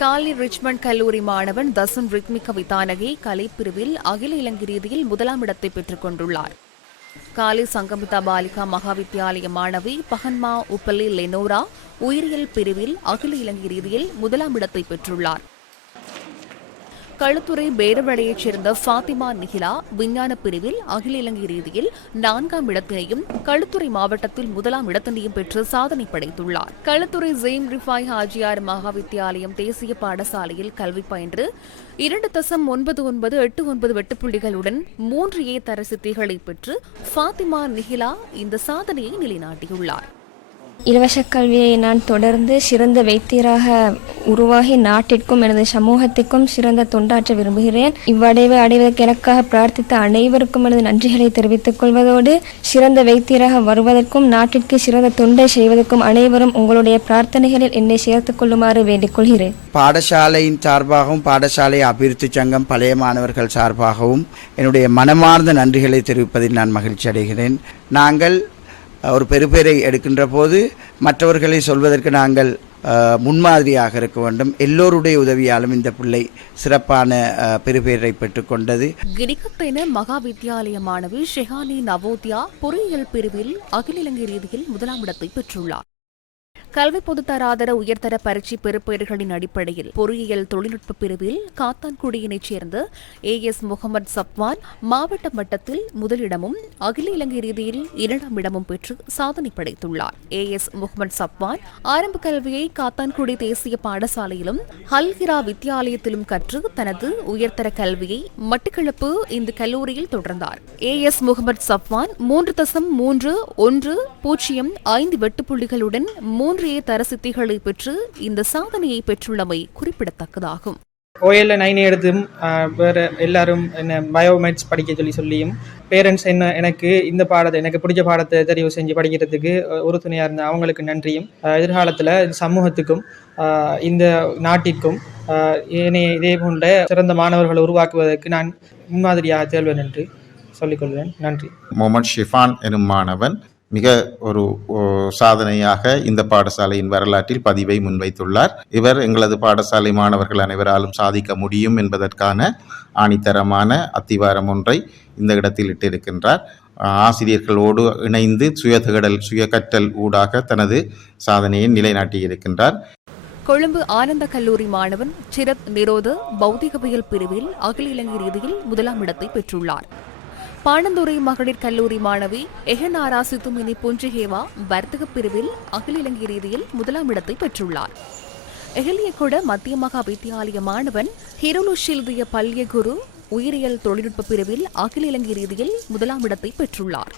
காலி ரிச்மண்ட் கல்லூரி மாணவன் தசன் ரிக்மிக விதானகி கலைப்பிரிவில் அகில இலங்கை ரீதியில் முதலாம் இடத்தை பெற்றுக் கொண்டுள்ளார். காலி சங்கமிதா பாலிகா மகாவித்யாலய மாணவி பஹன்மா உப்பலி லெனோரா உயிரியல் பிரிவில் அகில இலங்கை ரீதியில் முதலாம் இடத்தை பெற்றுள்ளார். களுத்துறை பேரவளையைச் சேர்ந்த ஃபாத்திமா நிகிலா விஞ்ஞான பிரிவில் அகில இலங்கை ரீதியில் 4ஆம் இடத்தினையும் களுத்துறை மாவட்டத்தில் முதலாம் இடத்தினையும் பெற்று சாதனை படைத்துள்ளார். களுத்துறை ஜெயம் ரிஃபாய் ஹாஜியார் மகாவித்யாலயம் தேசிய பாடசாலையில் கல்வி பயின்று 2.9989 வெட்டுப்புள்ளிகளுடன் 3A தர சித்திகளை பெற்று ஃபாத்திமா நிகிலா இந்த சாதனையை நிலைநாட்டியுள்ளார். இலவச கல்வியை நான் தொடர்ந்து சிறந்த வைத்தியராக உருவாகி நாட்டிற்கும் எனது சமூகத்திற்கும் சிறந்த தொண்டாற்ற விரும்புகிறேன். இவ்வடைவை அடைவதற்கு எனக்காக பிரார்த்தித்த அனைவருக்கும் எனது நன்றிகளை தெரிவித்துக் கொள்வதோடு சிறந்த வைத்தியராக வருவதற்கும் நாட்டிற்கு சிறந்த தொண்டை செய்வதற்கும் அனைவரும் உங்களுடைய பிரார்த்தனைகளில் என்னை சேர்த்துக் கொள்ளுமாறு வேண்டிக் கொள்கிறேன். பாடசாலையின் சார்பாகவும் பாடசாலை அபிவிருத்தி சங்கம் பழைய மாணவர்கள் சார்பாகவும் என்னுடைய மனமார்ந்த நன்றிகளை தெரிவிப்பதில் நான் மகிழ்ச்சி அடைகிறேன். நாங்கள் ஒரு பெறுபேரை எடுக்கின்ற போது மற்றவர்களை சொல்வதற்கு நாங்கள் முன்மாதிரியாக இருக்க வேண்டும். எல்லோருடைய உதவியாலும் இந்த பிள்ளை சிறப்பான பெறுபேரை பெற்றுக்கொண்டது. கிரிகத்தென மகாவித்யாலய மாணவி ஷெஹானி நவோத்யா பொறியியல் பிரிவில் அகில இலங்கை ரீதியில் முதலாம் இடத்தை பெற்றுள்ளார். கல்வி பொதுத்தராதர உயர்தர பரீட்சை பெறுபேறுகளின் அடிப்படையில் பொறியியல் தொழில்நுட்ப பிரிவில் காத்தான்குடியினைச் சேர்ந்த AS முகமது சப்வான் மாவட்ட மட்டத்தில் முதலிடமும் அகில இலங்கை ரீதியில் 2ஆம் இடமும் பெற்று சாதனை படைத்துள்ளார். AS முகமது சப்வான் ஆரம்ப கல்வியை காத்தான்குடி தேசிய பாடசாலையிலும் ஹல்கிரா வித்தியாலயத்திலும் கற்று தனது உயர்தர கல்வியை மட்டக்களப்பு இந்த கல்லூரியில் தொடர்ந்தார். AS முகமது சப்வான் 3.3105 வெட்டுப்புள்ளிகளுடன் 3A தர சித்திகளை பெற்று இந்த சாதனையை பெற்றுள்ளமை குறிப்பிடத்தக்கதாகும். OL 9 எடுத்தும் வேறு எல்லாரும் என்ன பயோமேட்ஸ் படிக்க சொல்லியும் பேரண்ட்ஸ் எனக்கு இந்த பாடத்தை எனக்கு பிடிச்ச பாடத்தை தெரிவு செஞ்சு படிக்கிறதுக்கு உறுதுணையாக இருந்த அவங்களுக்கு நன்றியும், எதிர்காலத்தில் சமூகத்துக்கும் இந்த நாட்டிற்கும் இதே போன்ற சிறந்த மாணவர்களை உருவாக்குவதற்கு நான் முன்மாதிரியாக தேர்வேன் என்று சொல்லிக்கொள்வேன். நன்றி. முகமது ஷிஃபான் எனும் மாணவன் மிக ஒரு சாதனையாக இந்த பாடசாலையின் வரலாற்றில் பதிவை முன்வைத்துள்ளார். இவர் எங்களது பாடசாலை மாணவர்கள் அனைவராலும் சாதிக்க முடியும் என்பதற்கான ஆணித்தரமான அத்திவாரம் ஒன்றை இந்த இடத்தில் இட்டிருக்கின்றார். ஆசிரியர்களோடு இணைந்து சுய கற்றல் ஊடாக தனது சாதனையை நிலைநாட்டியிருக்கின்றார். கொழும்பு ஆனந்த கல்லூரி மாணவன் சிரத் நிரோத பௌதிகவியல் பிரிவில் அகில இலங்கை ரீதியில் முதலாம் இடத்தை பெற்றுள்ளார். பாணந்துறை மகளிர் கல்லூரி மாணவி எஹனாரா சித்துமினி புஞ்சிஹேவா வர்த்தக பிரிவில் அகில இலங்கை ரீதியில் முதலாம் இடத்தை பெற்றுள்ளார். எஹலியகொட மத்திய மகா வித்தியாலய மாணவன் ஹிரோலு ஷில்திய பல்யகுரு உயிரியல் தொழில்நுட்ப பிரிவில் அகில இலங்கை ரீதியில் முதலாம் இடத்தை பெற்றுள்ளார்.